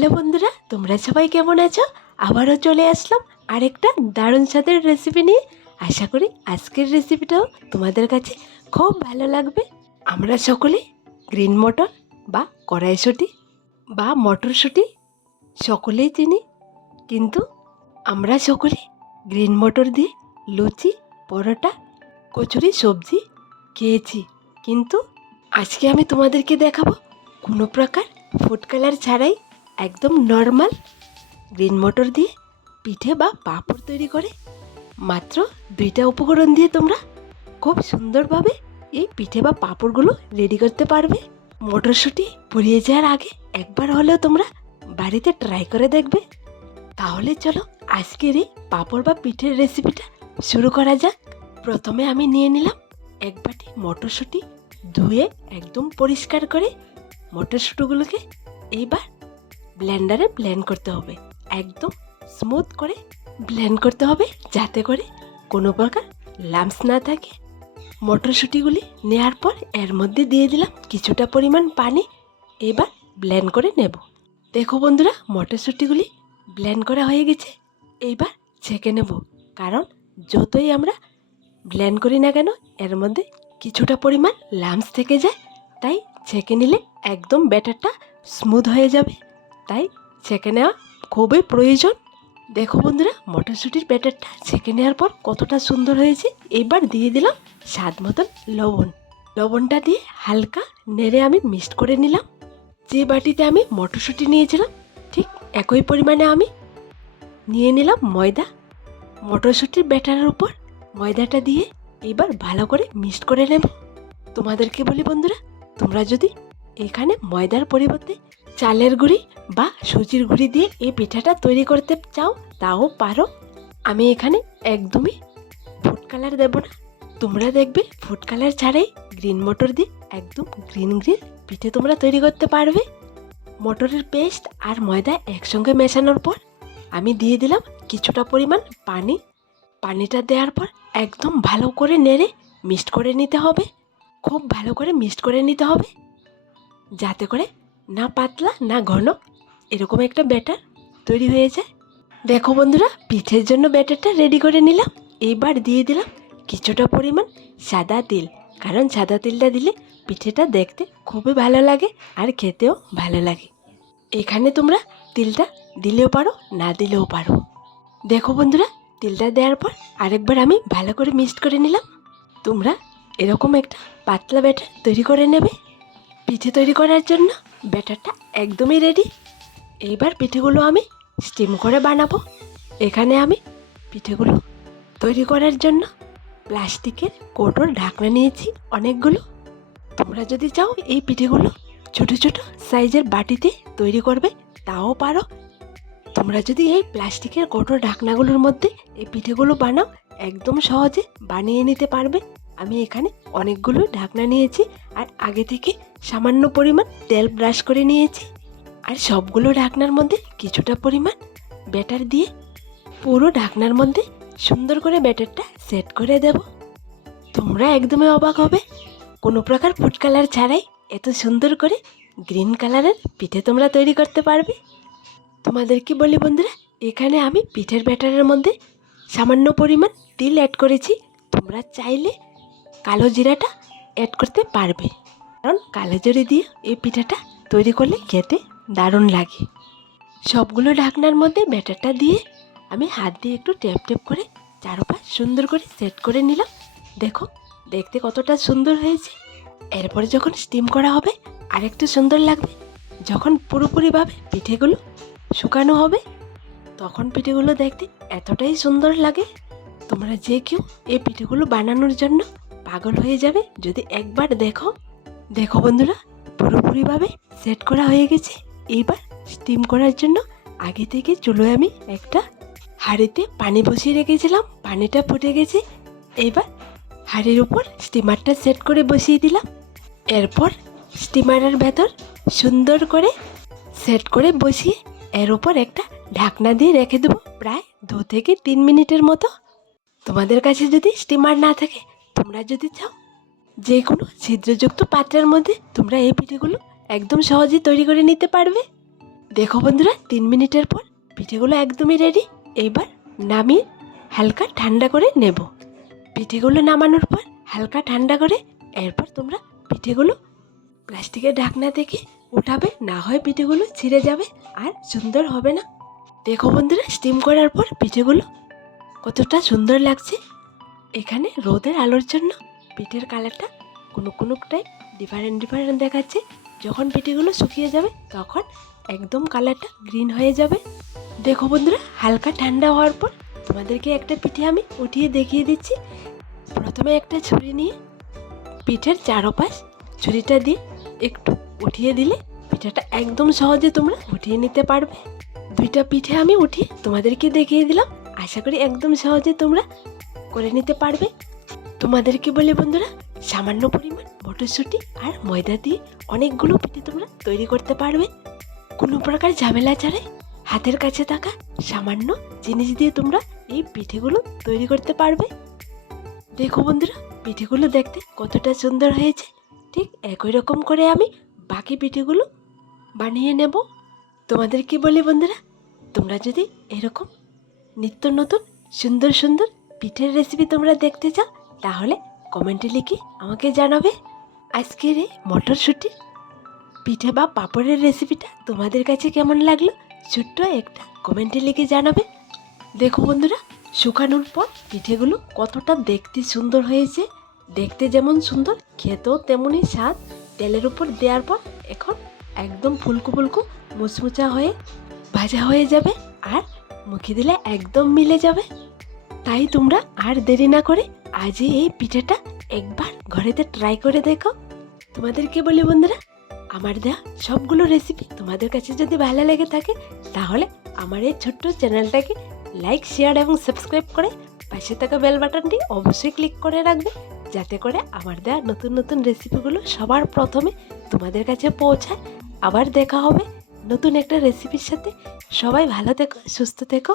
Hello বন্ধুরা, তোমরা সবাই কেমন আছো? আবারও চলে আসলাম আরেকটা দারুণ স্বাদের রেসিপি নিয়ে। আশা করি আজকের রেসিপিটাও তোমাদের কাছে খুব ভালো লাগবে। আমরা সকলে গ্রিন মটর বা কড়াইশুঁটি বা মটরশুঁটি সকলেই চিনি। কিন্তু আমরা সকলে গ্রিন মটর দিয়ে লুচি, পরোটা, কচুরি, সবজি খেয়েছি। কিন্তু আজকে আমি তোমাদেরকে দেখাবো কোনো প্রকার ফুড কালার ছাড়াই একদম নর্মাল গ্রিন মটর দিয়ে পিঠে বা পাঁপড় তৈরি করে। মাত্র দুইটা উপকরণ দিয়ে তোমরা খুব সুন্দরভাবে এই পিঠে বা পাঁপড়গুলো রেডি করতে পারবে। মটরশুঁটি পুড়িয়ে যাওয়ার আগে একবার হলেও তোমরা বাড়িতে ট্রাই করে দেখবে। তাহলে চলো আজকের এই পাঁপড় বা পিঠের রেসিপিটা শুরু করা যাক। প্রথমে আমি নিয়ে নিলাম এক বাটি মটরশুঁটি ধুয়ে একদম পরিষ্কার করে মটরশুঁটিগুলোকে এইবার ব্লেন্ডারে ব্লেন্ড করতে হবে। একদম স্মুথ করে ব্লেন্ড করতে হবে যাতে করে কোনো প্রকার লাম্পস না থাকে। মটরশুঁটিগুলি নেওয়ার পর এর মধ্যে দিয়ে দিলাম কিছুটা পরিমাণ পানি, এবার ব্লেন্ড করে নেব। দেখো বন্ধুরা, মটরশুঁটিগুলি ব্লেন্ড করা হয়ে গেছে। এইবার ছেঁকে নেব, কারণ যতই আমরা ব্লেন্ড করি না কেন, এর মধ্যে কিছুটা পরিমাণ লাম্পস থেকে যায়। তাই ছেঁকে নিলে একদম ব্যাটারটা স্মুথ হয়ে যাবে। তাই ছেঁকে নেওয়া খুবই প্রয়োজন। দেখো বন্ধুরা, মটরশুঁটির ব্যাটারটা ছেঁকে নেওয়ার পর কতটা সুন্দর হয়েছে। এবার দিয়ে দিলাম স্বাদ মতন লবণ। লবণটা দিয়ে হালকা নেড়ে আমি মিক্সড করে নিলাম। যে বাটিতে আমি মটরশুঁটি নিয়েছিলাম, ঠিক একই পরিমাণে আমি নিয়ে নিলাম ময়দা। মটরশুঁটির ব্যাটারের উপর ময়দাটা দিয়ে এবার ভালো করে মিক্সড করে নেব। তোমাদেরকে বলি বন্ধুরা, তোমরা যদি এখানে ময়দার পরিবর্তে চালের গুঁড়ি বা সুজির গুঁড়ি দিয়ে এই পিঠাটা তৈরি করতে চাও, তাও পারো। আমি এখানে একদমই ফুড কালার দেব না। তোমরা দেখবে ফুড কালার ছাড়াই গ্রিন মটর দিয়ে একদম গ্রিন গ্রিন পিঠে তোমরা তৈরি করতে পারবে। মটরের পেস্ট আর ময়দা একসঙ্গে মেশানোর পর আমি দিয়ে দিলাম কিছুটা পরিমাণ পানি। পানিটা দেওয়ার পর একদম ভালো করে নেড়ে মিক্সড করে নিতে হবে। খুব ভালো করে মিক্সড করে নিতে হবে। যাতে করে না পাতলা, না ঘন, এরকম একটা ব্যাটার তৈরি হয়ে যায়। দেখো বন্ধুরা, পিঠের জন্য ব্যাটারটা রেডি করে নিলাম। এইবার দিয়ে দিলাম কিছুটা পরিমাণ সাদা তিল, কারণ সাদা তিলটা দিলে পিঠেটা দেখতে খুবই ভালো লাগে আর খেতেও ভালো লাগে। এখানে তোমরা তিলটা দিলেও পারো, না দিলেও পারো। দেখো বন্ধুরা, তিলটা দেওয়ার পর আরেকবার আমি ভালো করে মিক্সড করে নিলাম। তোমরা এরকম একটা পাতলা ব্যাটার তৈরি করে নেবে। পিঠে তৈরি করার জন্য ব্যাটারটা একদমই রেডি এইবার পিঠেগুলো আমি স্টিম করে বানাবো। এখানে আমি পিঠেগুলো তৈরি করার জন্য প্লাস্টিকের কৌটোর ঢাকনা নিয়েছি অনেকগুলো। তোমরা যদি চাও এই পিঠেগুলো ছোট ছোট সাইজের বাটিতে তৈরি করবে, তাও পারো। তোমরা যদি এই প্লাস্টিকের কৌটোর ঢাকনাগুলোর মধ্যে এই পিঠেগুলো বানাও, একদম সহজে বানিয়ে নিতে পারবে। আমি এখানে অনেকগুলো ঢাকনা নিয়েছি। আর আগে থেকে সামান্য পরিমাণ তেল ব্রাশ করে নিয়েছি। আর সবগুলো ঢাকনার মধ্যে কিছুটা পরিমাণ ব্যাটার দিয়ে পুরো ঢাকনার মধ্যে সুন্দর করে ব্যাটারটা সেট করে দেব। তোমরা একদমই অবাক হবে, কোনো প্রকার ফুড কালার ছাড়াই এত সুন্দর করে গ্রিন কালারের পিঠে তোমরা তৈরি করতে পারবে। তোমাদের তোমাদেরকে বলি বন্ধুরা, এখানে আমি পিঠের ব্যাটারের মধ্যে সামান্য পরিমাণ তিল অ্যাড করেছি। তোমরা চাইলে কালো জিরাটা অ্যাড করতে পারবে। কারণ কালো জিরে দিয়ে এই পিঠাটা তৈরি করলে খেতে দারুণ লাগে। সবগুলো ঢাকনার মধ্যে ব্যাটারটা দিয়ে আমি হাত দিয়ে একটু টেপ টেপ করে চারপাশ সুন্দর করে সেট করে নিলাম। দেখো, দেখতে কতটা সুন্দর হয়েছে। এরপরে যখন স্টিম করা হবে, আরেকটু সুন্দর লাগবে। যখন পুরোপুরিভাবে পিঠেগুলো শুকানো হবে, তখন পিঠেগুলো দেখতে এতটাই সুন্দর লাগে। তোমরা যে কেউ এই পিঠেগুলো বানানোর জন্য পাগল হয়ে যাবে যদি একবার দেখো। দেখো বন্ধুরা, পুরোপুরিভাবে সেট করা হয়ে গেছে। এইবার স্টিম করার জন্য আগে থেকে চুলোয় আমি একটা হাঁড়িতে পানি বসিয়ে রেখেছিলাম। পানিটা ফুটে গেছে। এবার হাঁড়ির উপর স্টিমারটা সেট করে বসিয়ে দিলাম। এরপর স্টিমারের ভেতর সুন্দর করে সেট করে বসিয়ে এর উপর একটা ঢাকনা দিয়ে রেখে দেবো। প্রায় দু থেকে তিন মিনিটের মতো। তোমাদের কাছে যদি স্টিমার না থাকে তোমরা যদি চাও যে কোনো ছিদ্রযুক্ত পাত্রের মধ্যে তোমরা এই পিঠেগুলো একদম সহজেই তৈরি করে নিতে পারবে। দেখো বন্ধুরা, তিন মিনিটের পর পিঠেগুলো একদমই রেডি এইবার নামিয়ে হালকা ঠান্ডা করে নেব। পিঠেগুলো নামানোর পর হালকা ঠান্ডা করে এরপর তোমরা পিঠেগুলো প্লাস্টিকের ঢাকনা থেকে উঠাবে, না হয় পিঠেগুলো ছিঁড়ে যাবে আর সুন্দর হবে না। দেখো বন্ধুরা স্টিম করার পর পিঠেগুলো কতটা সুন্দর লাগছে। এখানে রোদের আলোর জন্য পিঠের কালারটা কোনো কোনোটাই ডিফারেন্ট ডিফারেন্ট দেখাচ্ছে। যখন পিঠেগুলো শুকিয়ে যাবে, তখন একদম কালারটা গ্রিন হয়ে যাবে। দেখো বন্ধুরা, হালকা ঠান্ডা হওয়ার পর তোমাদেরকে একটা পিঠে আমি উঠিয়ে দেখিয়ে দিচ্ছি। প্রথমে একটা ছুরি নিয়ে পিঠের চারপাশ ছুরিটা দিয়ে একটু উঠিয়ে দিলে পিঠাটা একদম সহজে তোমরা উঠিয়ে নিতে পারবে। দুইটা পিঠে আমি উঠিয়ে তোমাদেরকে দেখিয়ে দিলাম। আশা করি একদম সহজে তোমরা করে নিতে পারবে। তোমাদেরকে বলে বন্ধুরা, সামান্য পরিমাণ মটরশুঁটি আর ময়দা দিয়ে অনেকগুলো পিঠে তোমরা তৈরি করতে পারবে। কোনো প্রকার ঝামেলা ছাড়াই হাতের কাছে থাকা সামান্য জিনিস দিয়ে তোমরা এই পিঠেগুলো তৈরি করতে পারবে। দেখো বন্ধুরা, পিঠেগুলো দেখতে কতটা সুন্দর হয়েছে। ঠিক একই রকম করে আমি বাকি পিঠেগুলো বানিয়ে নেব। তোমাদেরকে বলি বন্ধুরা, তোমরা যদি এরকম নিত্য নতুন সুন্দর সুন্দর পিঠের রেসিপি তোমরা দেখতে চাও, তাহলে কমেন্টে লিখে আমাকে জানাবে। আজকের এই মটরশুঁটি, পিঠে বা পাঁপড়ের রেসিপিটা তোমাদের কাছে কেমন লাগল, ছোট্ট একটা কমেন্টে লিখে জানাবে। দেখো বন্ধুরা, শুকানোর পর পিঠেগুলো কতটা দেখতে সুন্দর হয়েছে। দেখতে যেমন সুন্দর, খেতেও তেমনই স্বাদ। তেলের উপর দেওয়ার পর এখন একদম ফুলকু ফুলকু মুচমুচা হয়ে ভাজা হয়ে যাবে আর মুখে দিলে একদম মিলে যাবে। তাই তোমরা আর দেরি না করে আজই এই পিঠাটা একবার ঘরেতে ট্রাই করে দেখো। তোমাদেরকে বলি বন্ধুরা, আমার দেওয়া সবগুলো রেসিপি তোমাদের কাছে যদি ভালো লেগে থাকে, তাহলে আমার এই ছোট্ট চ্যানেলটাকে লাইক শেয়ার এবং সাবস্ক্রাইব করে পাশে থাকা বেল বাটনটি অবশ্যই ক্লিক করে রাখবে, যাতে করে আমার দেওয়া নতুন নতুন রেসিপিগুলো সবার প্রথমে তোমাদের কাছে পৌঁছায়। আবার দেখা হবে নতুন একটা রেসিপির সাথে। সবাই ভালো থেকো, সুস্থ থেকো।